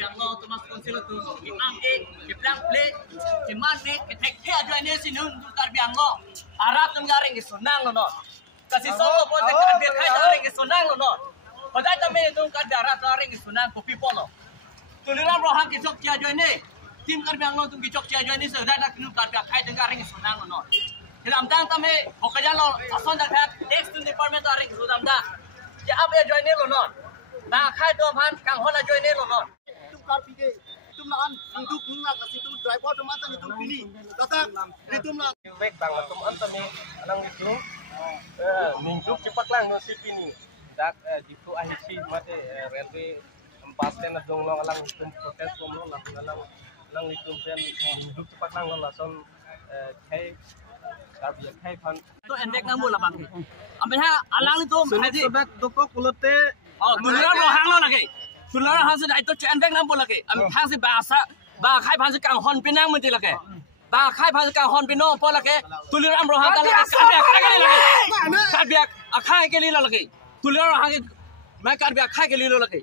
Yang lo tumas konsil tu, imam ke plan play, cuman ni ke tek aja ini sinun karbiang lo, Arab tu garing ke sunang lo, kasih solo pun tek karbiang kai garing ke sunang lo, padahal kami itu karbiang Arab garing ke sunang kopi polo, tuliran rohang ke jok aja ini, tim karbiang lo tu ke jok aja ini sudah nak nu karbiang kai garing ke sunang lo, dalam tang kami pokoknya lo asal dah next department garing ke sunang dah, ya apa aja ini lo, nah kai tu pan kang hon aja ini lo. Pide tum la an duk nungla kasi tum driver tum atan tum pini kata tum la baik bang tum antami anang itu minggu cepat lang no si pini dak difu ahisi mate railway empaskan dong long alang tum proses kumlo lang itu sen minggu cepat lang lason kai karbiak kai pan to endek ngamu la bang ambe ha alang itu haji sebab doko kulote oh tuliran rohang lo lagi Sulara hasil itu cendek nampu lagi. Am hasil bahasa bahkai hasil kang hon pinang mesti lagi. Bahkai hasil kang hon pinong apa lagi? Tuliran rohang lagi. Karbiak akai kali lagi. Tuliran rohang mereka karbiak akai kali lagi.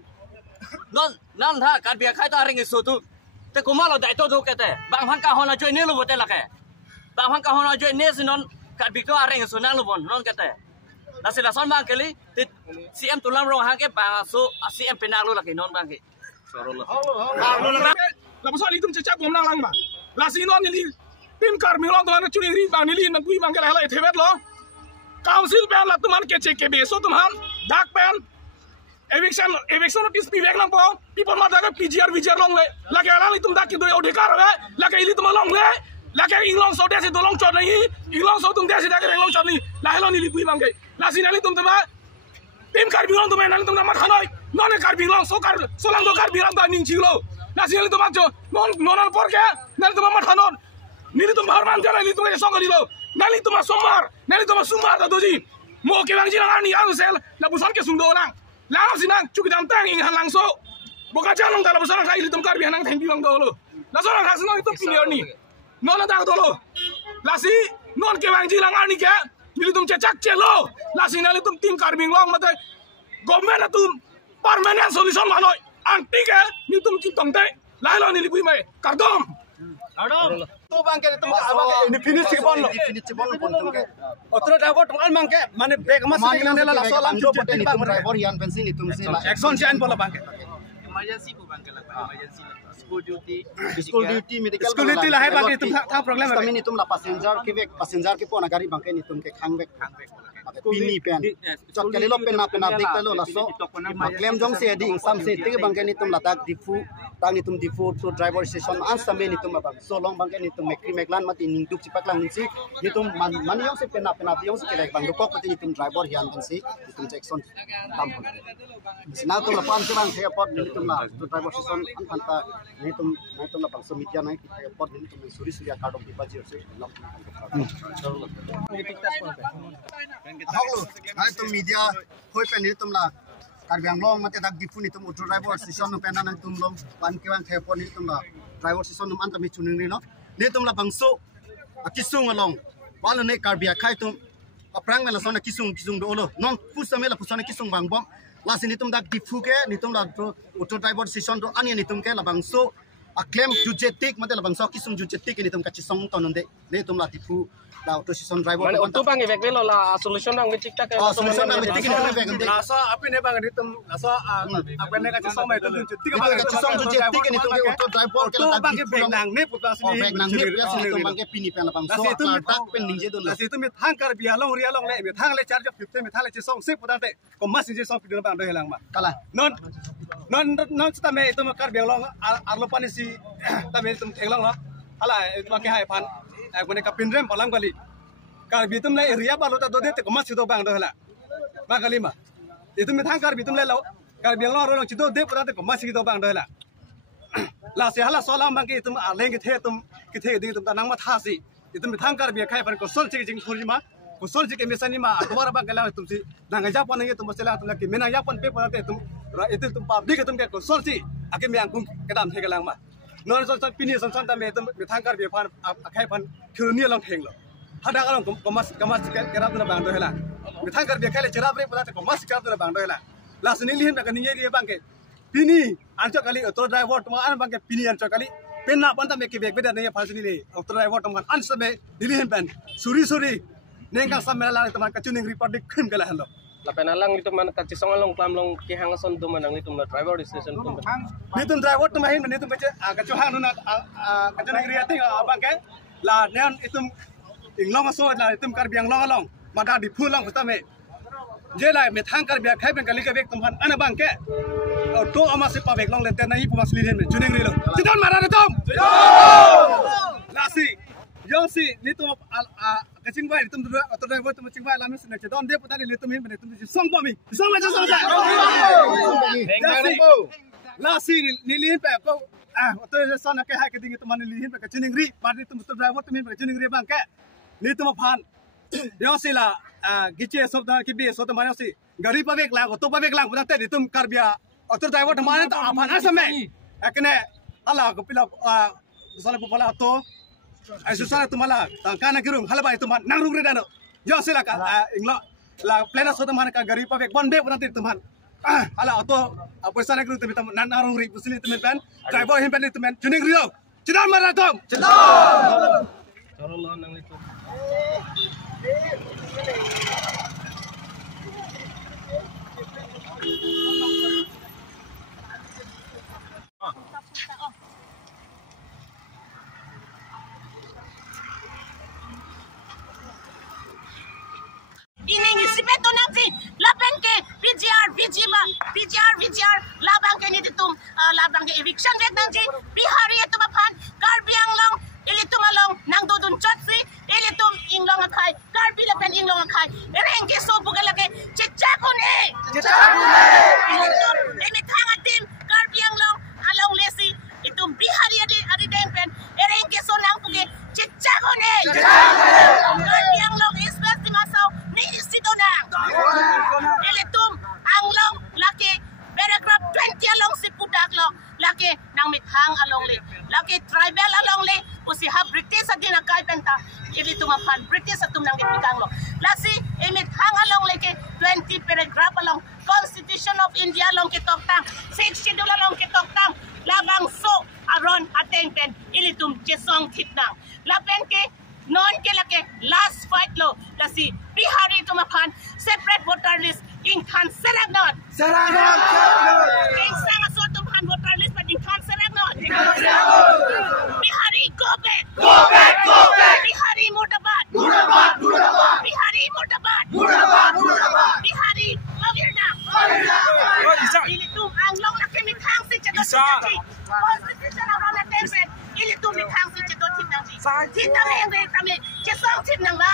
Non tha karbiak akai tu aring isu tu. Te kumalo dah itu tu kata. Bang hang kang hon aja ni lu betul lagi. Bang hang kang hon aja ni sinon karbiak tu aring isu nang lu bon non kata. Nasi lason bang kali, CM tulang rong hake bang so CM penalo lagi non bang ke. Lepas itu cecak gom lang bang. Lasi non ini tim karmi long tuan curi ri bang nili nan bui bang ke lah itu lo. Council ban lah tuan kece ke beso tuan dak ban. Eviction notice pi vek lang po. People mata ke PGR long le. Lagi alang itu dak itu odekar le. Lagi ini tuan long le. Lagi inglong so desi dolong cot lagi. Inglong so tum desi dak inglong cot ni. Lahelo nili bui bang ke. Lasi nali tum tama tim karbilang tum nali tum nama khanoi non karbilang solang do karbilang ta ning chilo lasi nali tum ajo non por ke nali tum mat khanon nili tum harman jala nili tum song lilo nali tum somar nali tum sumar ta doji mo ke bang jinang ani ang sel la busan ke sungdo lang lang sinang cuki dam tang ing halang so boka janong ta la busan ka ili tum karbiang nang theng bilang do lo la so ka sinong itu pinir ni non ta do lo lasi non ke bang jinang ani ke Nili tum cecak celo, lasi nali tum tim karbing long mate, government atum permanent solution manoi, anti ke, nili tum ciptong te, lain lo nili bui mai, kardom. tu bang ke tum apa ini finish cibon pun ke Otro driver tum an mangke, mane break mas mana la so lam jo poten tum driver yan pensi ni tum se la action sian bola bangke. Emergency bu bang ke la emergency school duty medical lah hai bangke tum tha problem kami ni tum la passenger ke pon agari bang ke ni tum ke khang bek pini pen chot ke lo pen na dik lo la so claim jong se di insam se te bang ke ni tum la tak difu tang ni tum difu to driver station an sambe ni tum bang so long bang ke ni tum meklan mati ning duk cipak lang ni si ni tum man yong se pen na yong se ke bang ko pati ni tum driver hian kan si ni tum jackson tam sina tum la pam se bang ke pot ni tum la to driver station an phanta ni tum la bang so media nai ki pot ni tum suri card of baji se lam Halo, hai tum media hoi pen ni tum la karbiang long mate dak difu ni tum utro driver station no penan tum long pan ke wan thepo ni tum la driver station num anta mi chuning ni no ni tum la bangso kisung along wala ne karbia khai tum aprang mela sona kisung do lo non pusame la pusana kisung bang bom la sini tum dak difu ke ni tum la utro driver station do ani ni tum ke la bangso claim jujetik mate la bangso kisung jujetik ni tum ka chisong tonon de ni tum la difu la auto station driver Mane untuk bang evek lo la solution nang metik tak solution nang metik ni evek ndik la so api ne bang ditum la so apa ne ka chisong mai tu tiga bang chisong jujetik ni tum ke auto driver ke la bang evek nang ne putra sini evek nang ne ya sini tum bang ke pini pen la bang so tak pen ningje don la situ mi thang kar bia long ria long le mi thang le charge 50 mi thang le chisong se putan te ko mas je song pidon bang do helang ma kala non sta me itu kar bia long arlo pani si ta me tum thenglang no hala ma ke hai pan kone kapin rem palam kali kar bitum le ria balu ta dode te ko mas do bang do hela ma kali ma itu mi thang kar bitum le lo kar biang lo ro chido de putan te ko mas do bang do hela la se hala solam bang ke tum aleng ke the di tum ta nang ma tha si itu mi thang kar bia khai pan ko sol chi jing thuri ma ko sol chi ke mesani ma dwara bang kala tum si nang ja pan nge tum sela tum ke mena ya pan pe putan te tum itu tum public tum ke ko sol chi ake mi ang kum ke dam the galang ma non so pini son ta me tum mi thang kar bia pan khai pan khurni long theng lo hada kalong ko mas ke rap na bang do hela mi thang kar bia khai le chera pre putan te ko mas ka do bang do hela Las ni lihin kan ni dia bangke. Pini anco kali auto driver tuma an bangke pini anco kali. Penna panta me ke beda ni pas ni le. Auto driver tuma an sabe dilihin pen. Suri nengka samela la teman kacuning report di krim kala halo. Lapen alang itu man kacisong along klam long kihang ason tu manang itu na driver station tu. Ni tum driver tu mahin ni tum baca kacuhang nuna kacuning riating bangke. La neon itu inglong masuk la itu karbiang long along. Mada di pulang pertama. Jelai methang karbiang kai ben kali ke bek tumhan ana bangke. To ama se pa bek long lente nahi pumas lihin me juning rilo. Sidon marah tum. Lasi. Yang si ni tum kacing bai tum auto driver tum kacing bai lamis ne don dia putari le tum hin ben tum song pa mi. Song ma song sa. Lasi ni lihin pe ko auto sana ke hai ke ding tum man lihin pe kacing ri pa ni tum auto driver tum hin pe kacing ri bangke. Ni tum phan. Yang si la giche sob da ki bi so tum man si gari pa bek lang auto pa bek lang putate ni tum karbia auto driver tum man ta aphan asame. Ekne ala ko pila sana po pala auto Susana tumala kana kirung halaba tuman nangrung redano yo sila ka inglo la plena so tuman ka gari pa bek bonde punati tuman ala auto persana kirung tuman nangrung ri pusili tuman pen driver him pen tuman juning rio cidan maratom cidan Tolong nang itu. Sibeto nanti labang ke PGR labang ke ni ditum labang ke eviction rate nanti bihari itu bapan karbiang long ilitum along nang dudun chotsi ilitum inglong akai karbi lapen inglong akai ereng ke so bugala ke cecakune ilitum ini thanga tim karbiang long along lesi itum bihari adi dempen ereng ke so nang puge cecakune karbiang long islas di masau ni sidonang ilitum anglong laki paragraph 20 along si pudak long laki nang mithang along le laki tribal along le usi ha British adina kai penta ilitum apan British atum nang gipikang lo lasi mithang along le ke 20 paragraph along Constitution of India long ke toktang 6 schedule along ke toktang labang so aron atengpen ilitum jesong thipnang lapen ke non ke lake last fight lo lasi bihari tumapan separate voter list in khan seragnon ing sanga so tumapan voter list but in khan seragnon bihari go back bihari murdabat bihari murdabat bihari mavirna ilitum anglong lake mithang si chadot constitution aron atengpen ilitum mithang si chadot thipnang Kita mereng kami jesong tim nang ba?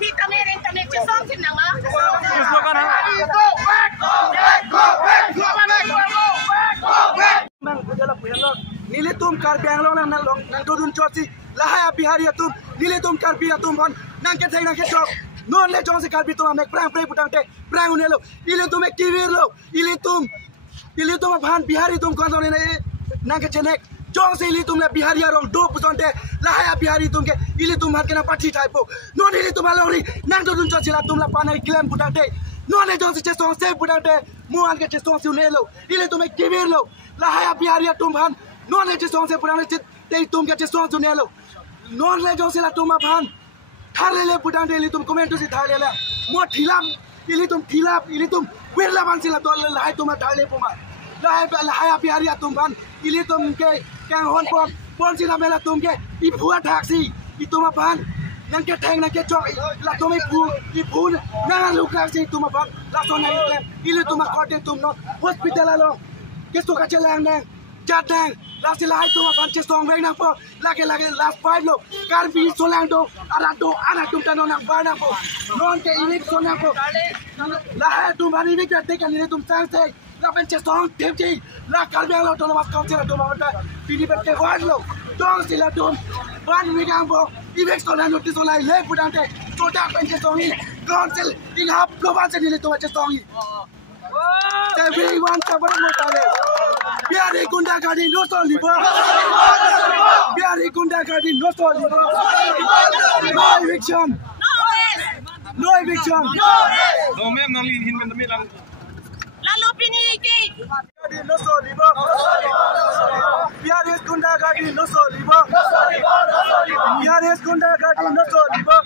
Kita mereng kami jesong tim nang ba? Nilitum karbiang long nang dudun chosi lahaya bihari atum nilitum karbi atum ban nang ke thai nang ke chok non le jong se karbi tum amek prang putang te prang unelo ilitum ek kivir lo ilitum ban bihari tum kon ne nang ke chenek jong se ilitum le bihari arong do putonte lahaya bihari tum ke ilitum hat kena pati typo non ilitum alori nang dudun chosi la tum la panai kilem putang te non le jong se chesong se putang te muan ke chesong se unelo ilitum ek kivir lo lahaya bihari atum ban non le chesong se putang te te tum ke chesong se unelo non le jong se la tum ban thale le putang te ilitum comment si thale la mo thilam ilitum wirla ban sila to lahai tum thale puma lahaya bihari atum ban ilitum ke kang hon pon sila mela tum ke i phua taxi itum ban nang ke theng nang ke chok la tum i phu nang lu taxi tum ban la so nang ke ilitum khote tum no hospital alo ke so ka chelang nang jatang la sila hai tum ban che song veng nang po la ke last five lo kar bi solang do ana tum ta no nang ba nang po non ke inik so nang po la hai tum ban inik te kan ni tum sang se la ben che song tem chi la kar biang lo to lo mas kaun se la tum ba pini bet ke wan lo dong sila tum ban wi gang po inik so nang notice lai le pudang te to ta ben che song ni council in hap lo ban se ni tum che song ni everyone cover mo tale biari gunda gadi no so libo biari gunda gadi no so libo no eviction no eviction No mem nang lihin kan demi lang. lalu piniki. Gadi no solibo. Biaris gunda gadi no solibo. Biaris gunda gadi no solibo.